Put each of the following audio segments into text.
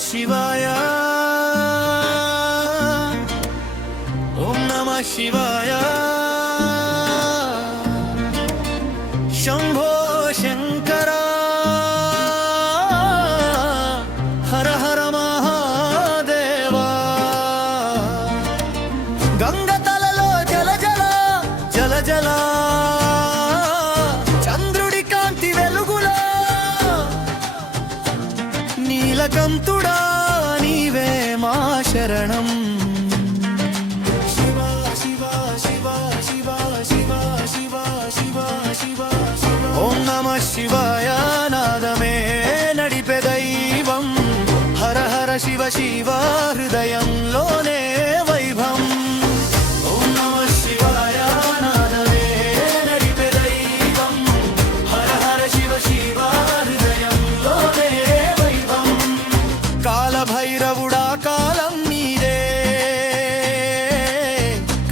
శివాయ ఓం నమః శివాయ శంభో శంకర హర హర మహాదేవా గంగ తలలో జల జల జల జల చంద్రుడి కాంతి వెలుగులో నీలకంతుడా నీవే మా శరణం ఓం నమః శివాయ నాదమే నడిపే దైవం హర హర శివ శివ హృదయంలోనే వైభవం ఓం నమః శివాయ నాదమే నడిపే దైవం హర హర శివ శివ హృదయంలోనే వైభవం కాల భైరవుడా కాలం నీదే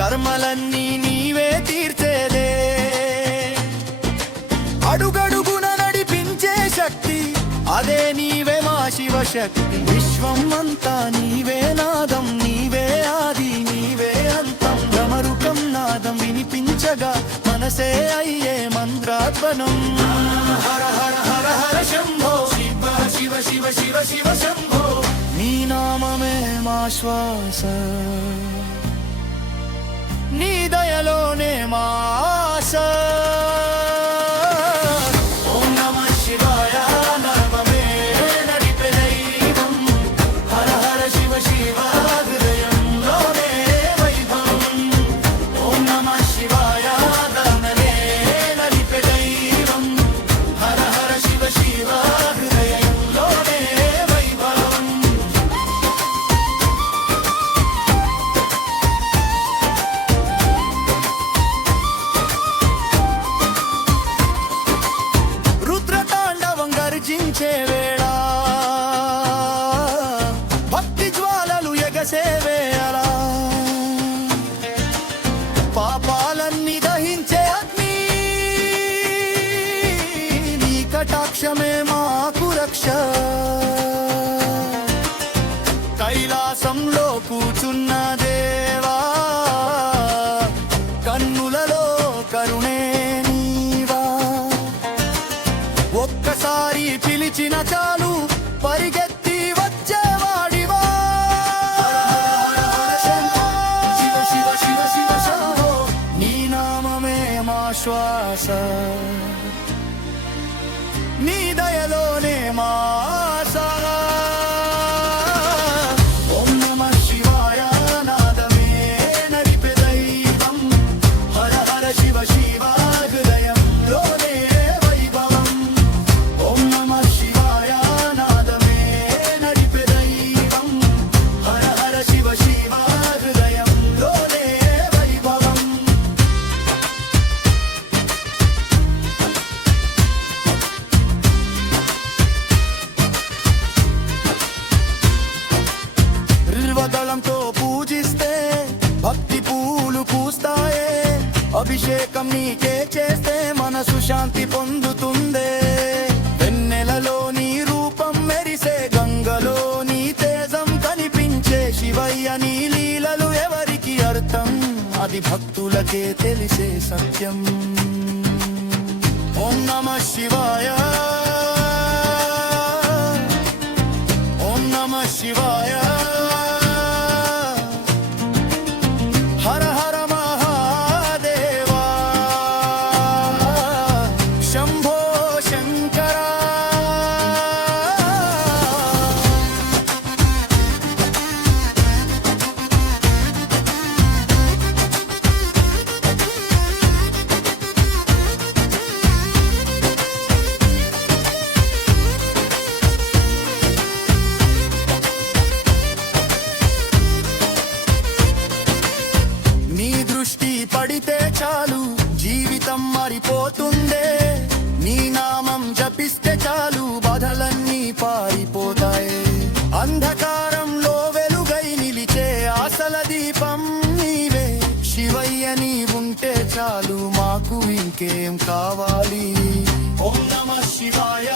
కర్మలన్నీ నీవే తీర్చేలే అడుగడుగున నడిపించే శక్తి అదే నీవే మా శివశక్తి విశ్వం అంతా నీవే నాదం నీవే ఆది నీవే అంతం డమరుకం నాదం వినిపించగా మనసే అయ్యే మంత్రాత్మనం హర హర హర హర శంభో శివ శివ శివ శివ శివ శంభో నీ నామమే మా శ్వాస నీ దయలోనే మా ఆశ గర్జించే వేళ భక్తి జ్వాలలు ఎగసే వేళ పాపాలన్నీ దహించే అగ్ని నీ కటాక్షమే మాకు రక్ష కైలాసంలో కూర్చున్న దేవా కన్నులలో కరుణే ఒక్కసారి పిలిచిన చాలు పరిగెత్తి వచ్చేవాడివా శివ శివ శివ శివ శంభో నీ నామమే మా శ్వాస నీ దయలోనే మా ఆశ ఓం నమః శివాయ నాదమే నడిపే దైవం హర హర శివ శివ హృదయంలోనే వైభవం ఓం నమః శివాయ నాదమే నడిపే దైవం హర హర శివ శివ హృదయంలోనే వైభవం బిల్వదళంతో పూజిస్తే భక్తి పూలు పూస్తాయే అభిషేకం నీకే చేస్తే మనసు శాంతి పొందుతుందే వెన్నెలలో నీ రూపం మెరిసే గంగలో నీ తేజం కనిపించే శివయ్య నీ లీలలు ఎవరికి అర్థం అది భక్తులకే తెలిసే సత్యం ఓం నమః శివాయ ఓం నమః శివాయ హర హర మహాదేవా శంభో శంకర పడితే చాలు జీవితం మారిపోతుందే నీ నామం జపిస్తే చాలు బాధలన్నీ పారిపోతాయి అంధకారంలో వెలుగై నిలిచే ఆశల దీపం నీవే శివయ్య నీ ఉంటే చాలు మాకు ఇంకేం కావాలి ఓం నమః శివాయ